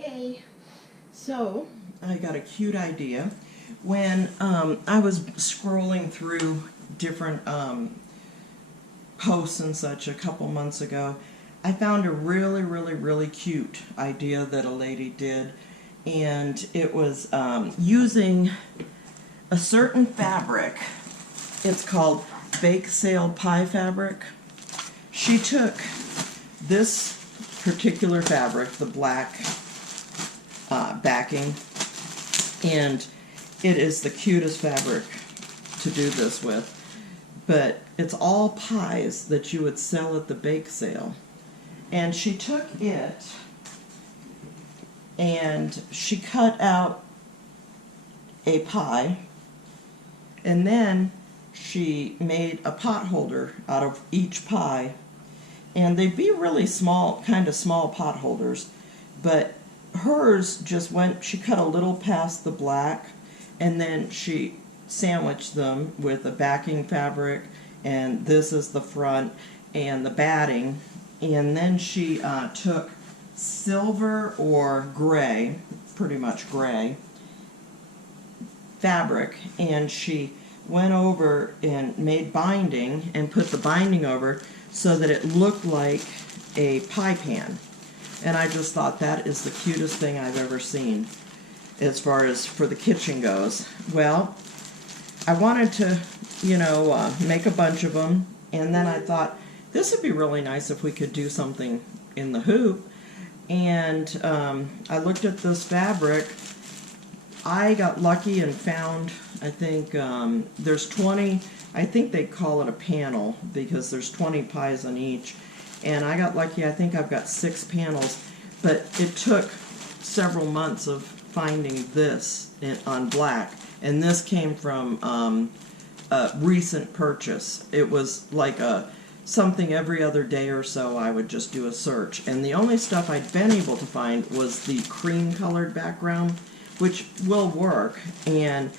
Hey. So, I got a cute idea. When I was scrolling through different posts and such a couple months ago, I found a really cute idea that a lady did. And it was using a certain fabric. It's called bake sale pie fabric. She took this particular fabric, the black backing, and it is the cutest fabric to do this with, but it's all pies that you would sell at the bake sale. And she took it and she cut out a pie, and then she made a pot holder out of each pie, and they'd be really small, kind of small pot holders, but hers just went, she cut a little past the black, and then she sandwiched them with a backing fabric, and this is the front and the batting, and then she took silver or gray, pretty much gray fabric, and she went over and made binding and put the binding over so that it looked like a pie pan. And I just thought that is the cutest thing I've ever seen as far as for the kitchen goes. Well, I wanted to, make a bunch of them, and then I thought this would be really nice if we could do something in the hoop. And I looked at this fabric. I got lucky and found, I think there's 20, I think they call it a panel because there's 20 pies on each. And I got lucky, I think I've got 6 panels, but it took several months of finding this on black. And this came from a recent purchase. It was like something every other day or so I would just do a search. And the only stuff I'd been able to find was the cream colored background, which will work. And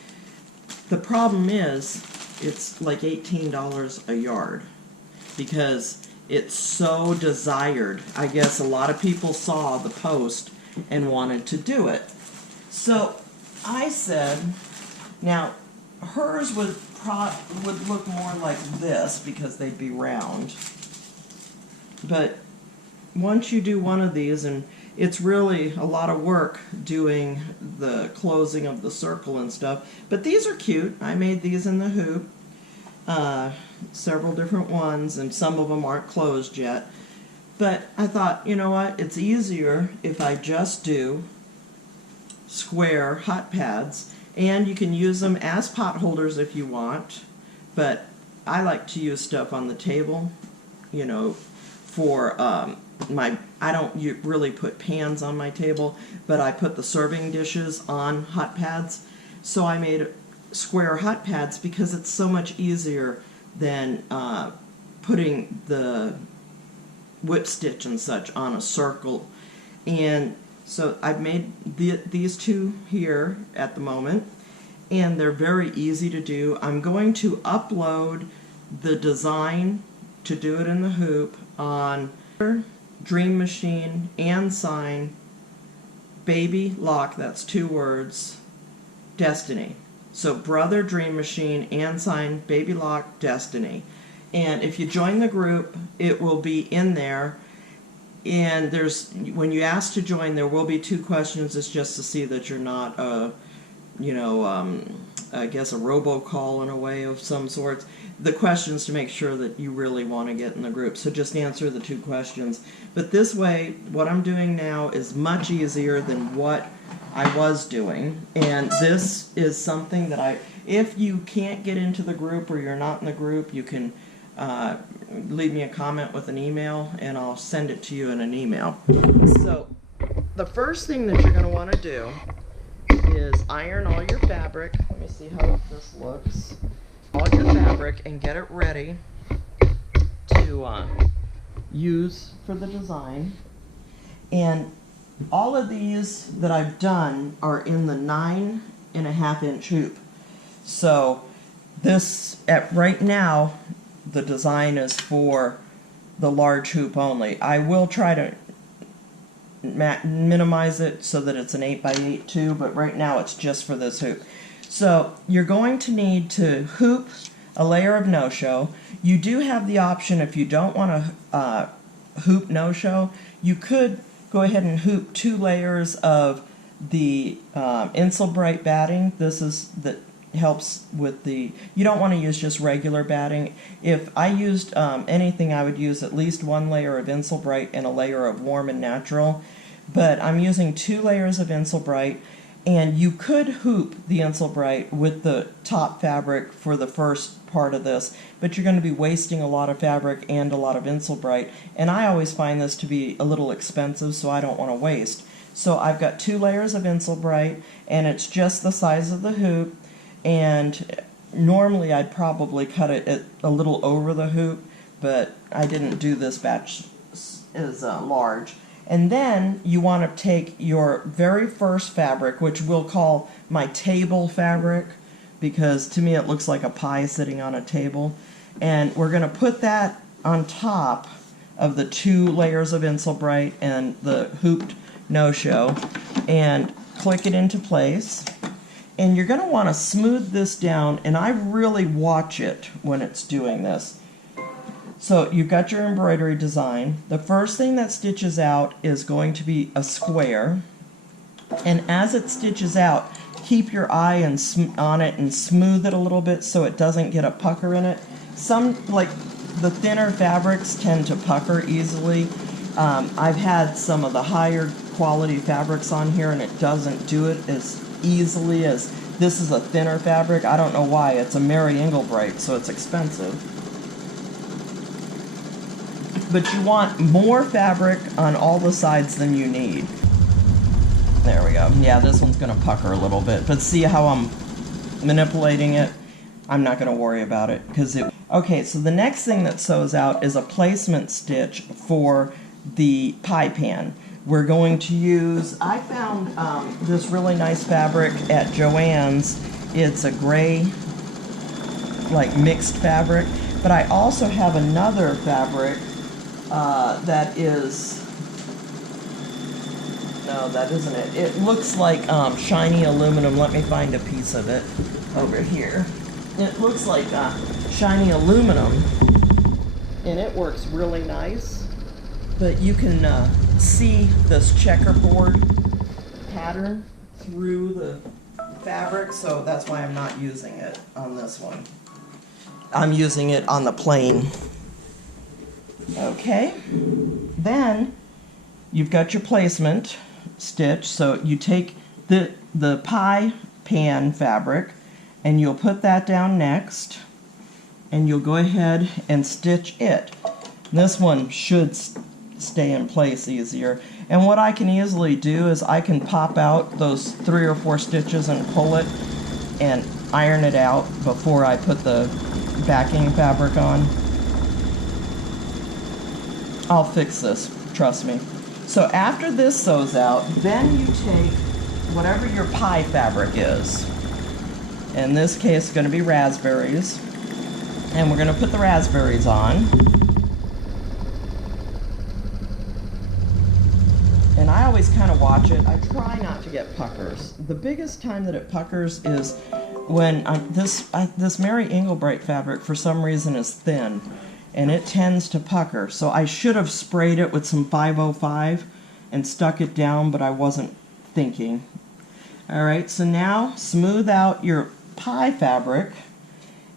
the problem is, it's like $18 a yard because it's so desired. I guess a lot of people saw the post and wanted to do it. So I said, now hers would look more like this because they'd be round. But once you do one of these, and it's really a lot of work doing the closing of the circle and stuff, but these are cute. I made these in the hoop. Several different ones, and some of them aren't closed yet. But I thought, you know what, it's easier if I just do square hot pads, and you can use them as pot holders if you want, but I like to use stuff on the table, for I don't really put pans on my table, but I put the serving dishes on hot pads. So I made square hot pads because it's so much easier than putting the whip stitch and such on a circle. And so I've made these two here at the moment, and they're very easy to do. I'm going to upload the design to do it in the hoop on Dream Machine and sign Baby Lock, that's 2 words, Destiny. So Brother Dream Machine and sign Baby Lock Destiny. And if you join the group, it will be in there. And when you ask to join, there will be 2 questions. It's just to see that you're not I guess a robocall in a way of some sorts. The questions to make sure that you really want to get in the group. So just answer the 2 questions. But this way, what I'm doing now is much easier than what I was doing. And this is something that if you can't get into the group or you're not in the group, you can leave me a comment with an email and I'll send it to you in an email. So the first thing that you're going to want to do is iron all your fabric. Let me see how this looks. All your fabric and get it ready to use for the design. And all of these that I've done are in the 9.5 inch hoop. So this, right now, the design is for the large hoop only. I will try to minimize it so that it's an 8x8 too, but right now it's just for this hoop. So you're going to need to hoop a layer of no-show. You do have the option, if you don't want to hoop no-show, you could go ahead and hoop 2 layers of the Embroidery batting. This is that helps with the, you don't want to use just regular batting. If I used anything, I would use at least 1 layer of Embroidery and a layer of Warm and Natural, but I'm using 2 layers of Embroidery. And you could hoop the Embroidery with the top fabric for the first part of this, but you're going to be wasting a lot of fabric and a lot of Embroidery, and I always find this to be a little expensive, so I don't want to waste. So I've got 2 layers of Embroidery, and it's just the size of the hoop, and normally I'd probably cut it a little over the hoop, but I didn't do this batch as large. And then you want to take your very first fabric, which we'll call my table fabric, because to me it looks like a pie sitting on a table. And we're going to put that on top of the 2 layers of Embroidery and the hooped no-show, and click it into place. And you're going to want to smooth this down, and I really watch it when it's doing this. So you've got your embroidery design. The first thing that stitches out is going to be a square. And as it stitches out, keep your eye on it and smooth it a little bit so it doesn't get a pucker in it. Some, like the thinner fabrics, tend to pucker easily. I've had some of the higher quality fabrics on here and it doesn't do it as easily as this is a thinner fabric. I don't know why. It's a Mary Embroidery, so it's expensive. But you want more fabric on all the sides than you need. There we go. Yeah, this one's going to pucker a little bit, but see how I'm manipulating it? I'm not going to worry about it because it... Okay, so the next thing that sews out is a placement stitch for the pie pan. We're going to use, I found this really nice fabric at Joann's. It's a gray, like mixed fabric, but I also have another fabric that is, no, that isn't it. It looks like shiny aluminum. Let me find a piece of it over here. It looks like shiny aluminum, and it works really nice. But you can see this checkerboard pattern through the fabric, so that's why I'm not using it on this one. I'm using it on the plain. Okay, then you've got your placement stitch. So you take the pie pan fabric and you'll put that down next, and you'll go ahead and stitch it. This one should stay in place easier. And what I can easily do is I can pop out those 3 or 4 stitches and pull it and iron it out before I put the backing fabric on. I'll fix this, trust me. So after this sews out, then you take whatever your pie fabric is. In this case, it's going to be raspberries. And we're going to put the raspberries on. And I always kind of watch it. I try not to get puckers. The biggest time that it puckers is when this Mary Embroidery fabric for some reason is thin, and it tends to pucker. So I should have sprayed it with some 505 and stuck it down, but I wasn't thinking. All right, so now smooth out your pie fabric,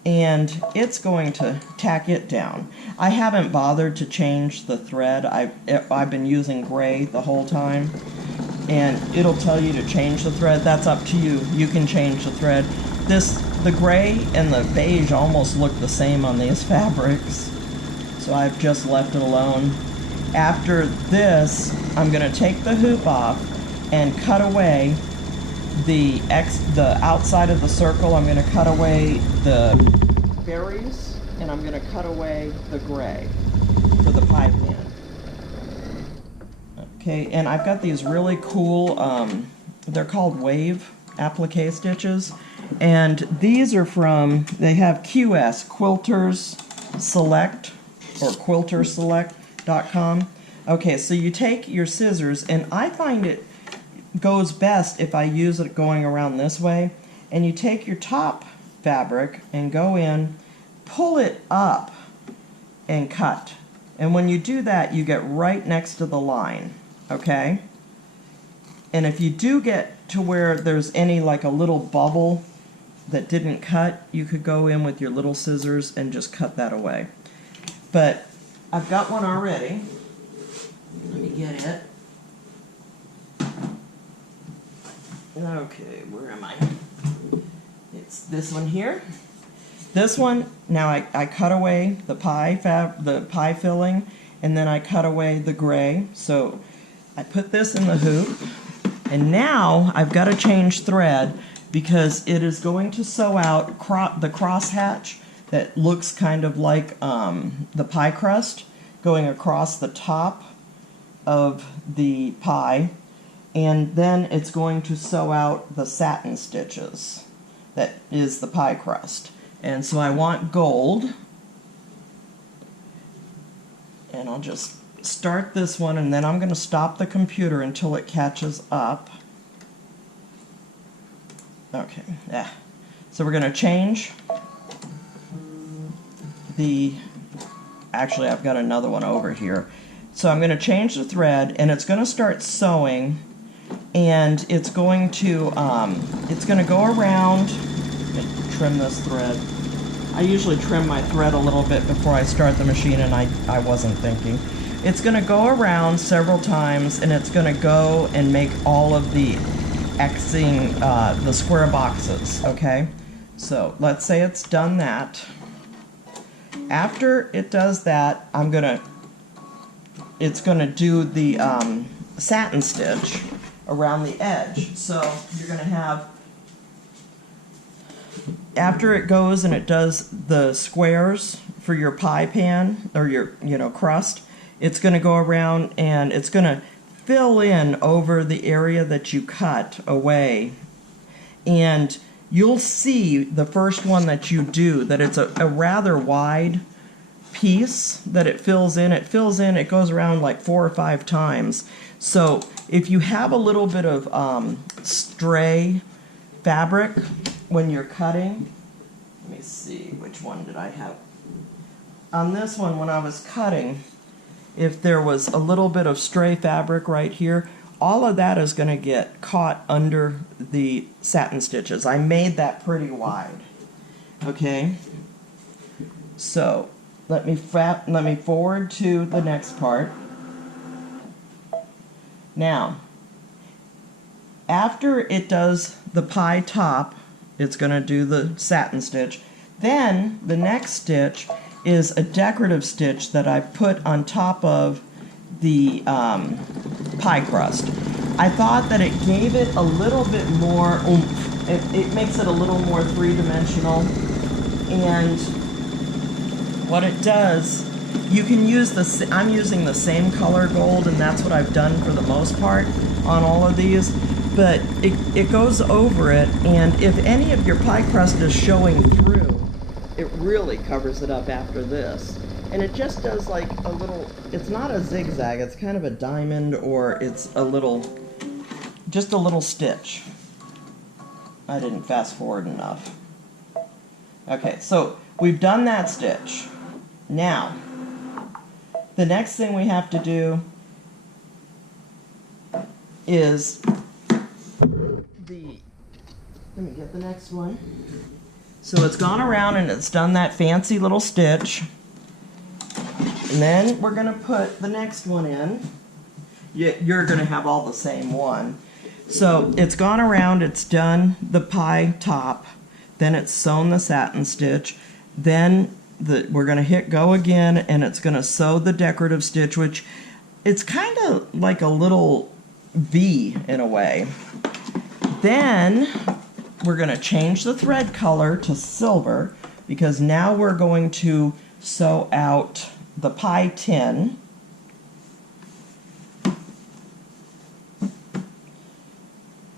and it's going to tack it down. I haven't bothered to change the thread. I've been using gray the whole time, and it'll tell you to change the thread. That's up to you. You can change the thread. The gray and the beige almost look the same on these fabrics, so I've just left it alone. After this, I'm going to take the hoop off and cut away the outside of the circle. I'm going to cut away the berries, and I'm going to cut away the gray for the pie pan. Okay, and I've got these really cool, they're called wave applique stitches, and these are from, they have QS, Quilters Select, or quilterselect.com. Okay, so you take your scissors, and I find it goes best if I use it going around this way, and you take your top fabric and go in, pull it up, and cut. And when you do that, you get right next to the line, okay? And if you do get to where there's any like a little bubble that didn't cut, you could go in with your little scissors and just cut that away. But I've got one already. Let me get it. Okay, where am I? It's this one here. This one, now I cut away the pie filling, and then I cut away the gray. So I put this in the hoop, and now I've got to change thread because it is going to sew out the crosshatch that looks kind of like the pie crust going across the top of the pie, and then it's going to sew out the satin stitches that is the pie crust. And so I want gold, and I'll just start this one, and then I'm going to stop the computer until it catches up. Okay, yeah. So we're going to change actually I've got another one over here. So I'm going to change the thread, and it's going to start sewing, and it's going to go around. Trim this thread. I usually trim my thread a little bit before I start the machine, and I wasn't thinking. It's going to go around several times, and it's going to go and make all of the Xing, the square boxes, okay? So let's say it's done that. After it does that, it's going to do the satin stitch around the edge. So you're going to have, after it goes and it does the squares for your pie pan or your crust, it's going to go around and it's going to fill in over the area that you cut away, and you'll see the first one that you do that it's a rather wide piece that it fills in. It goes around like 4 or 5 times. So if you have a little bit of stray fabric when you're cutting, let me see, which one did I have? On this one, when I was cutting, if there was a little bit of stray fabric right here, all of that is going to get caught under the satin stitches. I made that pretty wide. Okay? So let me forward to the next part. Now, after it does the pie top, it's going to do the satin stitch. Then the next stitch is a decorative stitch that I put on top of the pie crust. I thought that it gave it a little bit more oomph. It makes it a little more three-dimensional. And what it does, you can use I'm using the same color gold, and that's what I've done for the most part on all of these. But it goes over it, and if any of your pie crust is showing through, it really covers it up after this. And it just does like a little, it's not a zigzag, it's kind of a diamond, or it's just a little stitch. I didn't fast forward enough. Okay, so we've done that stitch. Now, the next thing we have to do is let me get the next one. So it's gone around and it's done that fancy little stitch. And then we're going to put the next one in. You're going to have all the same one. So it's gone around, it's done the pie top, then it's sewn the satin stitch, then we're going to hit go again, and it's going to sew the decorative stitch, which it's kind of like a little V in a way. Then we're going to change the thread color to silver, because now we're going to sew out the pie tin.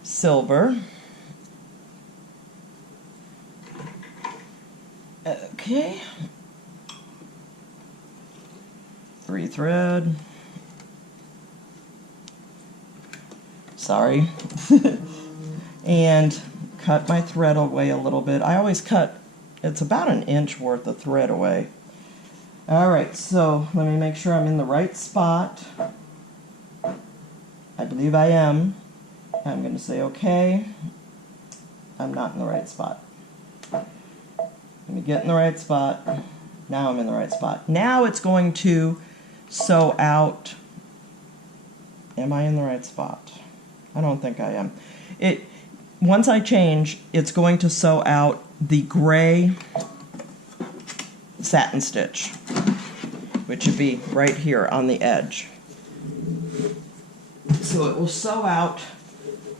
Silver. Okay. 3 thread. sorry, and cut my thread away a little bit. I always cut, it's about 1 inch worth of thread away. Alright, so let me make sure I'm in the right spot. I believe I am. I'm going to say okay. I'm not in the right spot. Let me get in the right spot. Now I'm in the right spot. Now it's going to sew out. Am I in the right spot? I don't think I am. Once I change, it's going to sew out the gray satin stitch, which would be right here on the edge. So it will sew out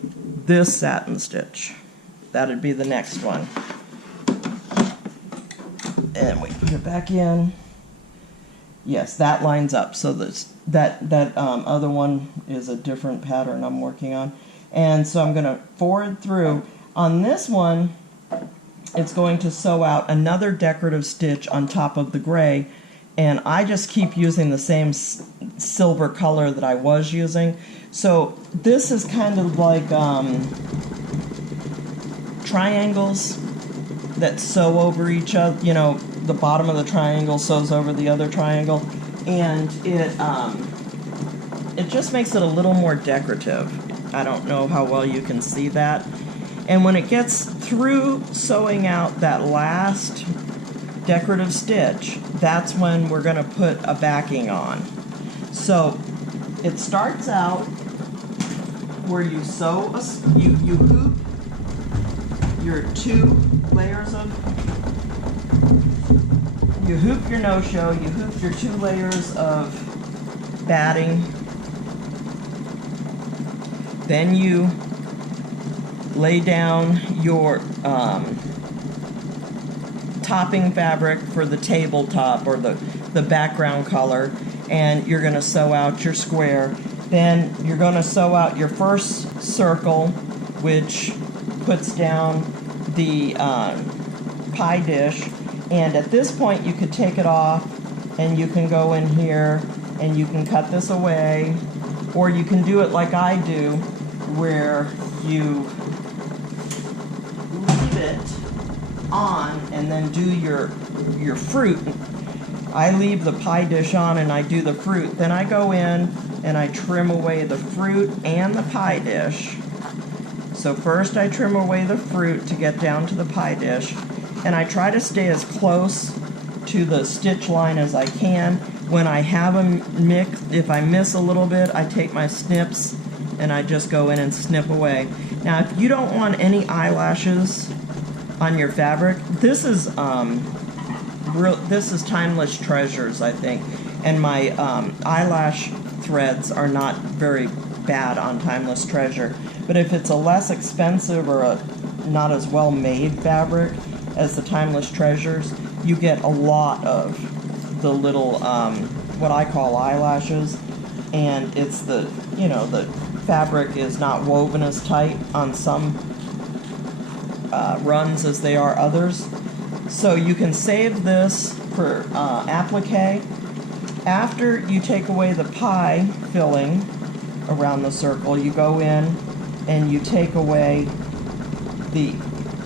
this satin stitch. That'd be the next one. And we put it back in. Yes, that lines up. So that other one is a different pattern I'm working on. And so I'm going to forward through. On this one, it's going to sew out another decorative stitch on top of the gray. And I just keep using the same silver color that I was using. So this is kind of like triangles that sew over each other. You know, the bottom of the triangle sews over the other triangle, and it just makes it a little more decorative. I don't know how well you can see that. And when it gets through sewing out that last decorative stitch, that's when we're going to put a backing on. So it starts out where you sew you hoop your 2 layers of, you hoop your no-show, you hoop your 2 layers of batting, then you lay down your topping fabric for the tabletop or the background color, and you're going to sew out your square. Then you're going to sew out your first circle, which puts down the pie dish. And at this point you could take it off and you can go in here and you can cut this away, or you can do it like I do, where you leave it on and then do your fruit. I leave the pie dish on and I do the fruit. Then I go in and I trim away the fruit and the pie dish. So first I trim away the fruit to get down to the pie dish, and I try to stay as close to the stitch line as I can. When I have them mixed, if I miss a little bit, I take my snips and I just go in and snip away. Now if you don't want any eyelashes on your fabric, this is Timeless Treasures, I think, and my eyelash threads are not very bad on Timeless Treasure. But if it's a less expensive or a not as well made fabric as the Timeless Treasures, you get a lot of the little what I call eyelashes, and it's the fabric is not woven as tight on some runs as they are others. So you can save this for applique. After you take away the pie filling around the circle, you go in and you take away the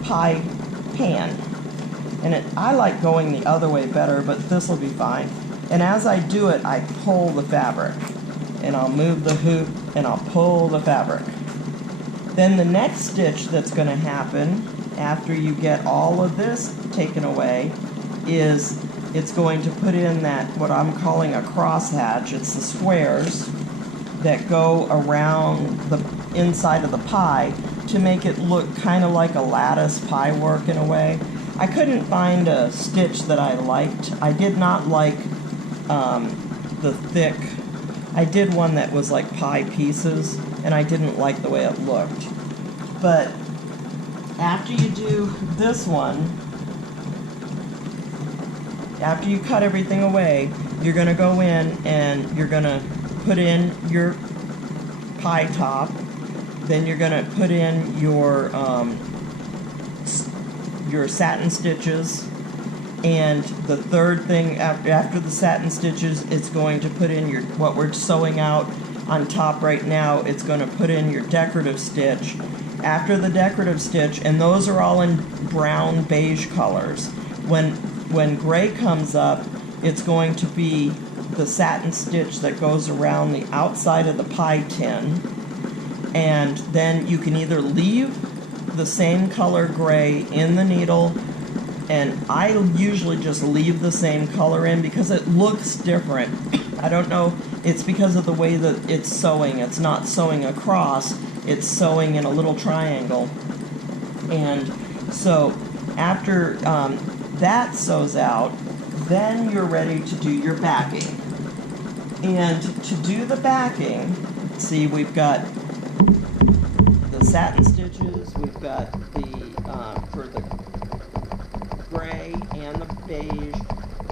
pie pan. And I like going the other way better, but this will be fine. And as I do it, I pull the fabric. And I'll move the hoop and I'll pull the fabric. Then the next stitch that's going to happen after you get all of this taken away is it's going to put in that, what I'm calling a crosshatch. It's the squares that go around the inside of the pie to make it look kind of like a lattice pie work in a way. I couldn't find a stitch that I liked. I did not like the thick. I did one that was like pie pieces, and I didn't like the way it looked. But after you do this one, after you cut everything away, you're going to go in and you're going to put in your pie top. Then you're going to put in your satin stitches. And the third thing after the satin stitches, it's going to put in what we're sewing out on top right now, it's going to put in your decorative stitch. After the decorative stitch, and those are all in brown beige colors. When gray comes up, it's going to be the satin stitch that goes around the outside of the pie tin. And then you can either leave the same color gray in the needle, and I usually just leave the same color in because it looks different. I don't know, it's because of the way that it's sewing. It's not sewing across, it's sewing in a little triangle. And so after that sews out, then you're ready to do your backing. And to do the backing, see, we've got the satin stitches, we've got the for the gray and the beige.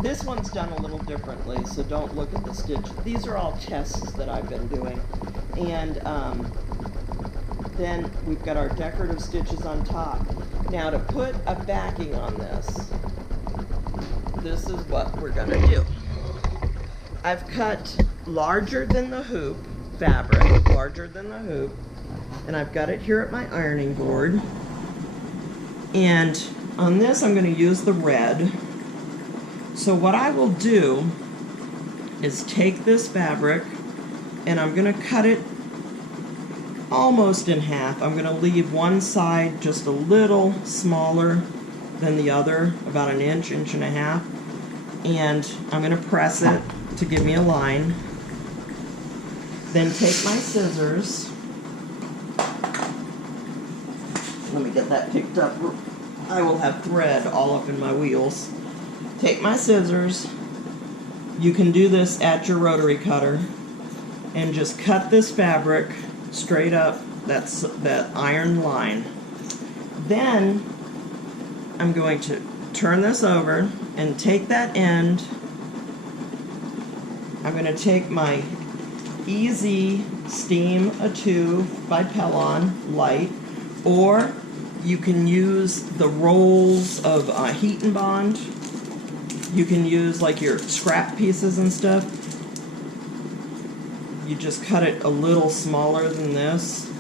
This one's done a little differently, so don't look at the stitch. These are all tests that I've been doing. And then we've got our decorative stitches on top. Now to put a backing on this is what we're gonna do. I've cut larger than the hoop fabric, larger than the hoop, and I've got it here at my ironing board. And on this I'm going to use the red. So what I will do is take this fabric and I'm going to cut it almost in half. I'm going to leave one side just a little smaller than the other, about an inch, inch and a half. And I'm going to press it to give me a line. Then take my scissors. Let me get that picked up. I will have thread all up in my wheels. Take my scissors. You can do this at your rotary cutter. And just cut this fabric straight up, that iron line. Then I'm going to turn this over and take that end. I'm going to take my Easy Steam A2 by Pellon Light, or you can use the rolls of Heat and Bond. You can use like your scrap pieces and stuff. You just cut it a little smaller than this.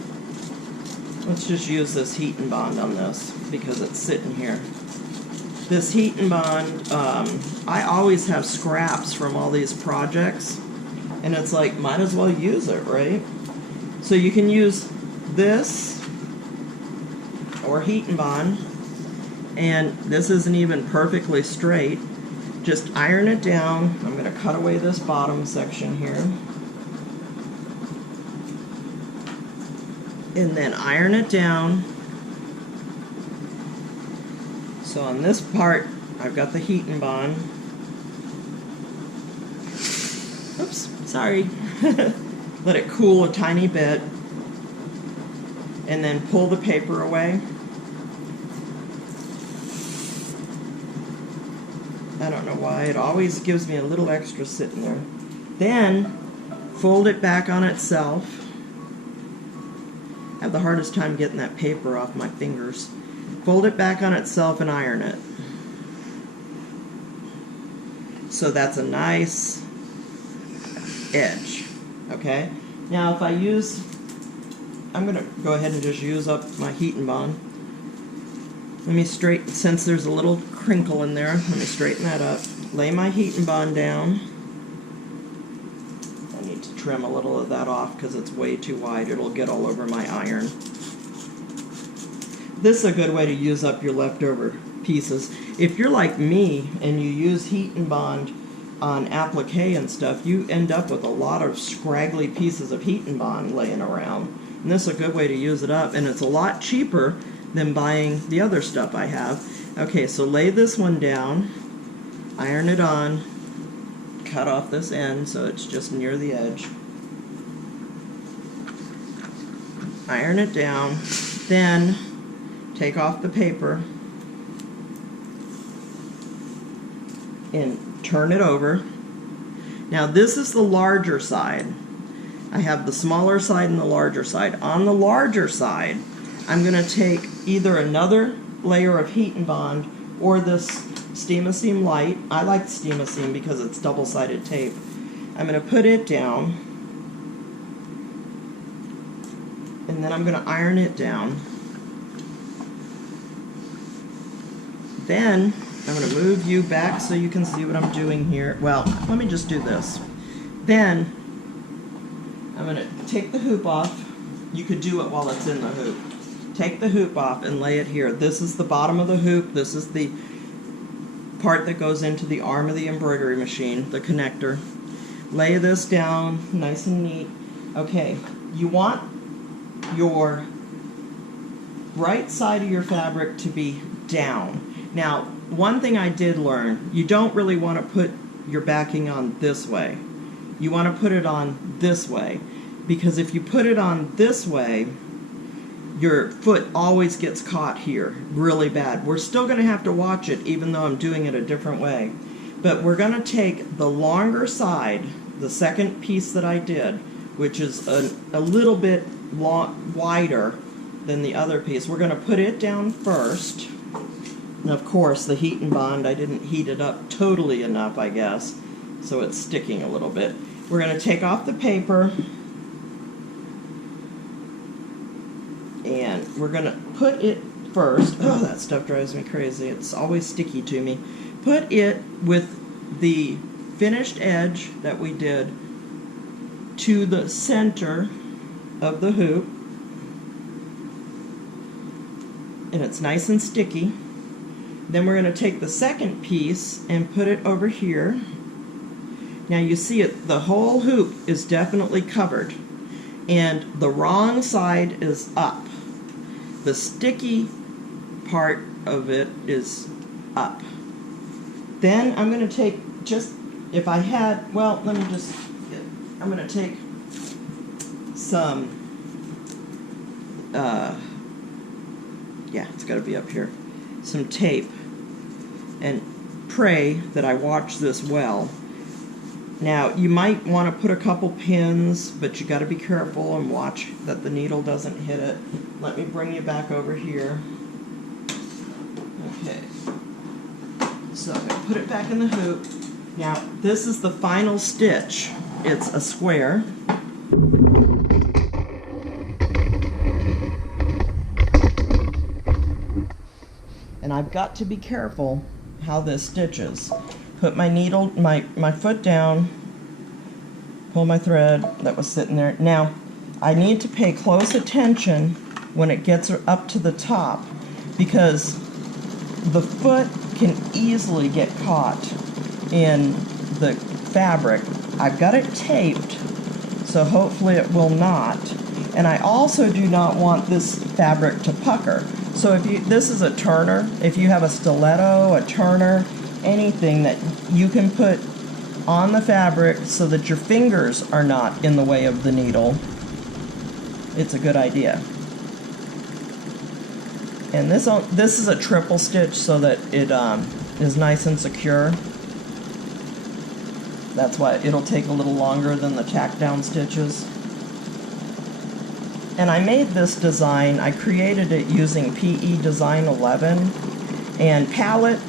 Let's just use this Heat and Bond on this because it's sitting here. This Heat and Bond, I always have scraps from all these projects, and it's like, might as well use it, right? So you can use this or Heat and Bond, and this isn't even perfectly straight. Just iron it down. I'm going to cut away this bottom section here. And then iron it down. So on this part, I've got the Heat and Bond. Oops, sorry. Let it cool a tiny bit. And then pull the paper away. I don't know why, it always gives me a little extra sitting there. Then, fold it back on itself. I have the hardest time getting that paper off my fingers. Fold it back on itself and iron it. So that's a nice edge. Okay? Now if I use, I'm going to go ahead and just use up my Heat and Bond. Let me straighten, since there's a little crinkle in there, let me straighten that up. Lay my Heat and Bond down. I need to trim a little of that off because it's way too wide. It'll get all over my iron. This is a good way to use up your leftover pieces. If you're like me and you use Heat and Bond on applique and stuff, you end up with a lot of scraggly pieces of Heat and Bond laying around. And this is a good way to use it up, and it's a lot cheaper than buying the other stuff I have. Okay, so lay this one down, iron it on, cut off this end so it's just near the edge. Iron it down, then take off the paper and turn it over. Now this is the larger side. I have the smaller side and the larger side. On the larger side, I'm going to take either another layer of Heat and Bond or this Steam-A-Seam Light. I like Steam-A-Seam because it's double-sided tape. I'm going to put it down, And then I'm going to iron it down. Then I'm going to move you back so you can see what I'm doing here. Well, let me just do this. Then I'm going to take the hoop off. You could do it while it's in the hoop. Take the hoop off and lay it here. This is the bottom of the hoop. This is the part that goes into the arm of the embroidery machine, the connector. Lay this down nice and neat. Okay, you want your right side of your fabric to be down. Now, one thing I did learn, you don't really want to put your backing on this way. You want to put it on this way, because if you put it on this way, your foot always gets caught here really bad. We're still going to have to watch it even though I'm doing it a different way. But we're going to take the longer side, the second piece that I did, which is a little bit wider than the other piece. We're going to put it down first. And of course, the heat and bond, I didn't heat it up totally enough, I guess, so it's sticking a little bit. We're going to take off the paper, and we're going to put it first. Oh, that stuff drives me crazy. It's always sticky to me. Put it with the finished edge that we did to the center of the hoop, and it's nice and sticky. Then we're going to take the second piece and put it over here. Now you see it, the whole hoop is definitely covered, and the wrong side is up. The sticky part of it is up. Then I'm going to take just, if I had, well, let me just, I'm going to take some, yeah, it's got to be up here, some tape, and pray that I watch this well. Now, you might want to put a couple pins, but you got to be careful and watch that the needle doesn't hit it. Let me bring you back over here. Okay. So I'm going to put it back in the hoop. Now, this is the final stitch. It's a square. And I've got to be careful how this stitches. Put my needle, my foot down, pull my thread that was sitting there. Now, I need to pay close attention when it gets up to the top, because the foot can easily get caught in the fabric. I've got it taped, so hopefully it will not. And I also do not want this fabric to pucker. So if you, this is a turner, if you have a stiletto, a turner, anything that you can put on the fabric so that your fingers are not in the way of the needle, it's a good idea. And this is a triple stitch so that it is nice and secure. That's why it'll take a little longer than the tack down stitches. And I made this design, I created it using PE Design 11, and palette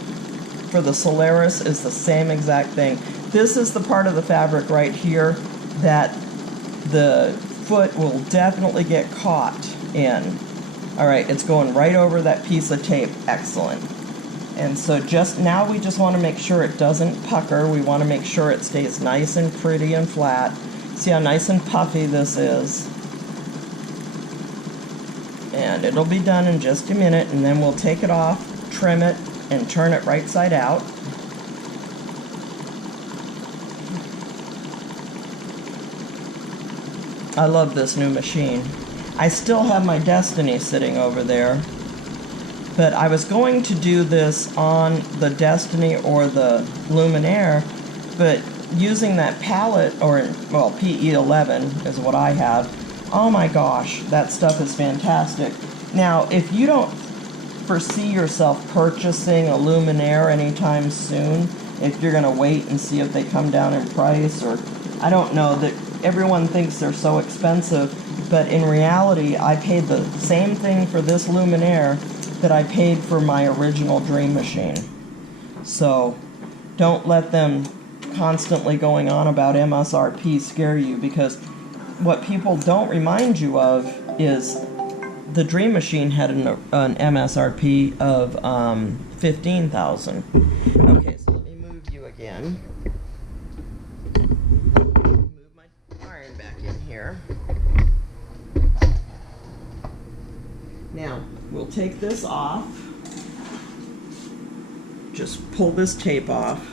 for the Solaris is the same exact thing. This is the part of the fabric right here that the foot will definitely get caught in. Alright, it's going right over that piece of tape. Excellent. And so just now we just want to make sure it doesn't pucker. We want to make sure it stays nice and pretty and flat. See how nice and puffy this is. And it'll be done in just a minute, and then we'll take it off, trim it, and turn it right side out. I love this new machine. I still have my Destiny sitting over there, but I was going to do this on the Destiny or the Luminaire, but using that palette, or, well, PE11 is what I have. Oh my gosh, that stuff is fantastic. Now, if you don't foresee yourself purchasing a Luminaire anytime soon, if you're going to wait and see if they come down in price, or I don't know, that everyone thinks they're so expensive, but in reality, I paid the same thing for this Luminaire that I paid for my original Dream Machine. So don't let them constantly going on about MSRP scare you, because what people don't remind you of is the Dream Machine had an MSRP of $15,000. Okay, so let me move you again. Move my iron back in here. Now, we'll take this off. Just pull this tape off.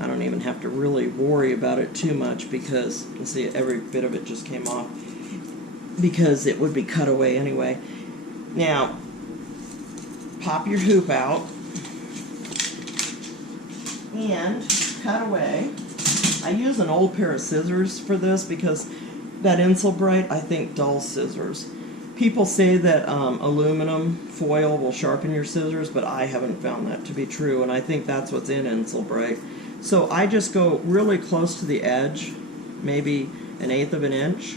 I don't even have to really worry about it too much because, you see, every bit of it just came off because it would be cut away anyway. Now, pop your hoop out and cut away. I use an old pair of scissors for this because that Embroidery, I think, dulls scissors. People say that aluminum foil will sharpen your scissors, but I haven't found that to be true, and I think that's what's in Embroidery. So I just go really close to the edge, maybe 1/8 of an inch,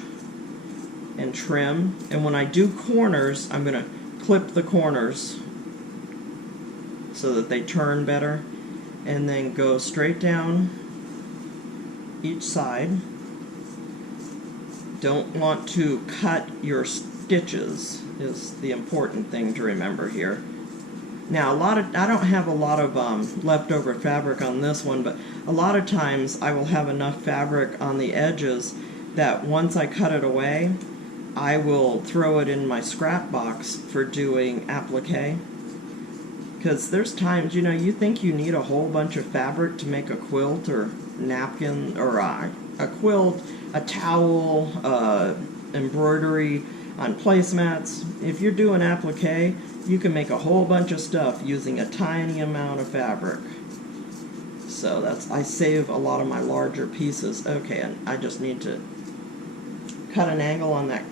and trim. And when I do corners, I'm going to clip the corners so that they turn better, and then go straight down each side. Don't want to cut your stitches is the important thing to remember here. Now, I don't have a lot of leftover fabric on this one, but a lot of times I will have enough fabric on the edges that once I cut it away, I will throw it in my scrap box for doing applique. Because there's times, you know, you think you need a whole bunch of fabric to make a quilt or napkin or a quilt, a towel, embroidery on placemats. If you're doing applique, you can make a whole bunch of stuff using a tiny amount of fabric. So I save a lot of my larger pieces. Okay, and I just need to cut an angle on that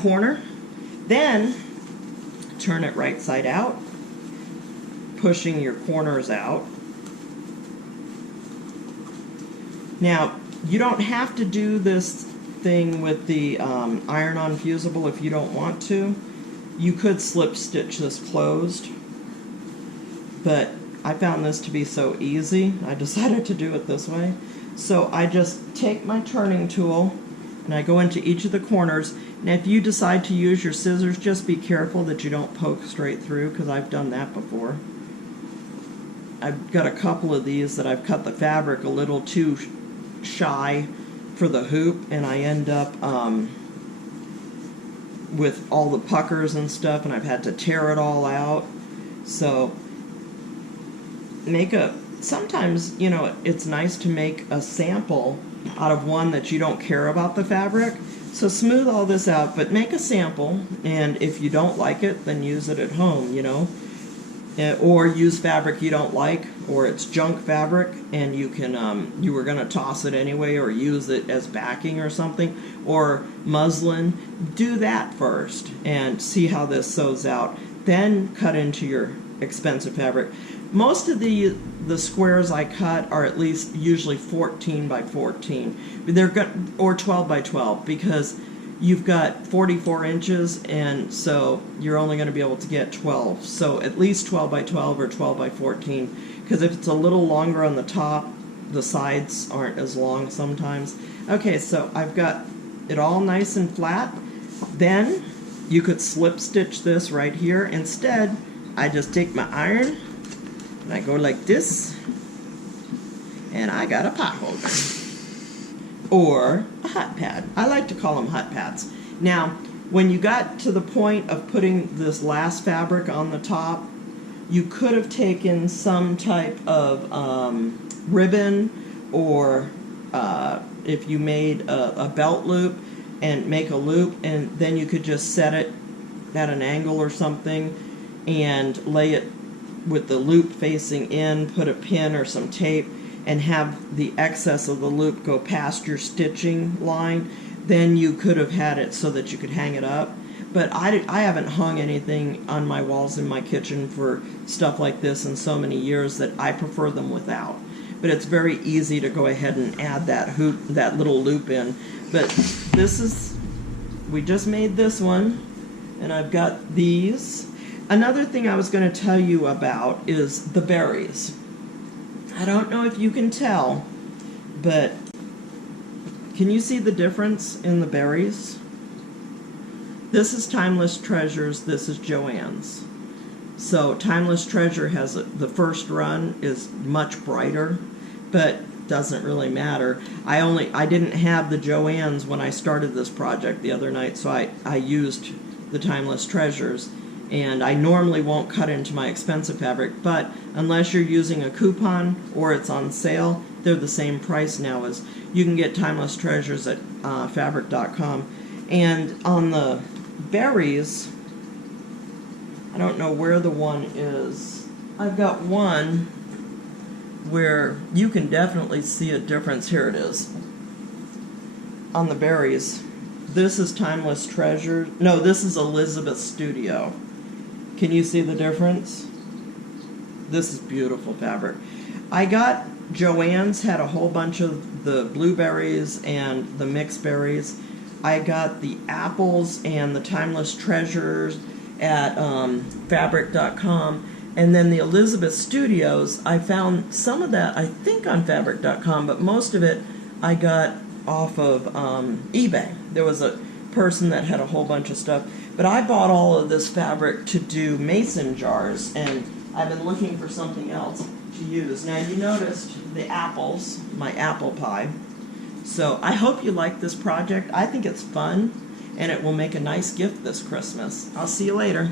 corner. Then turn it right side out, pushing your corners out. Now, you don't have to do this thing with the iron-on fusible if you don't want to. You could slip stitch this closed, but I found this to be so easy, I decided to do it this way. So I just take my turning tool and I go into each of the corners. Now if you decide to use your scissors, just be careful that you don't poke straight through, because I've done that before. I've got a couple of these that I've cut the fabric a little too shy for the hoop, and I end up with all the puckers and stuff, and I've had to tear it all out. So sometimes, you know, it's nice to make a sample out of one that you don't care about the fabric. So smooth all this out, but make a sample, and if you don't like it, then use it at home, you know. Or use fabric you don't like, or it's junk fabric and you can you were going to toss it anyway or use it as backing or something, or muslin. Do that first and see how this sews out, then cut into your expensive fabric. Most of the squares I cut are at least usually 14 by 14, or 12 by 12, because you've got 44 inches, and so you're only going to be able to get 12. So at least 12 by 12 or 12 by 14, because if it's a little longer on the top, the sides aren't as long sometimes. Okay, so I've got it all nice and flat. Then you could slip stitch this right here. Instead, I just take my iron and I go like this, and I got a pot holder. Or a hot pad. I like to call them hot pads. Now, when you got to the point of putting this last fabric on the top, you could have taken some type of ribbon, or if you made a belt loop, and make a loop, and then you could just set it at an angle or something and lay it with the loop facing in, put a pin or some tape, and have the excess of the loop go past your stitching line. Then you could have had it so that you could hang it up. But I haven't hung anything on my walls in my kitchen for stuff like this in so many years that I prefer them without. But it's very easy to go ahead and add that little loop in. But we just made this one, and I've got these. Another thing I was going to tell you about is the berries. I don't know if you can tell, but Can you see the difference in the berries? This is Timeless Treasures, this is Joann's. So Timeless Treasure has the first run is much brighter, but doesn't really matter. I didn't have the Joann's when I started this project the other night, so I used the Timeless Treasures. And I normally won't cut into my expensive fabric, but unless you're using a coupon or it's on sale, they're the same price now. As you can get Timeless Treasures at fabric.com. And on the berries, I don't know where the one is. I've got one where you can definitely see a difference. Here it is. On the berries, this is Timeless Treasure. No, this is Elizabeth Studio. Can you see the difference? This is beautiful fabric. I got Joann's, had a whole bunch of the blueberries and the mixed berries. I got the apples and the Timeless Treasures at fabric.com. And then the Elizabeth Studios, I found some of that, I think, on fabric.com, but most of it I got off of eBay. There was a person that had a whole bunch of stuff. But I bought all of this fabric to do mason jars, and I've been looking for something else to use. Now you noticed the apples, my apple pie. So I hope you like this project. I think it's fun, and it will make a nice gift this Christmas. I'll see you later.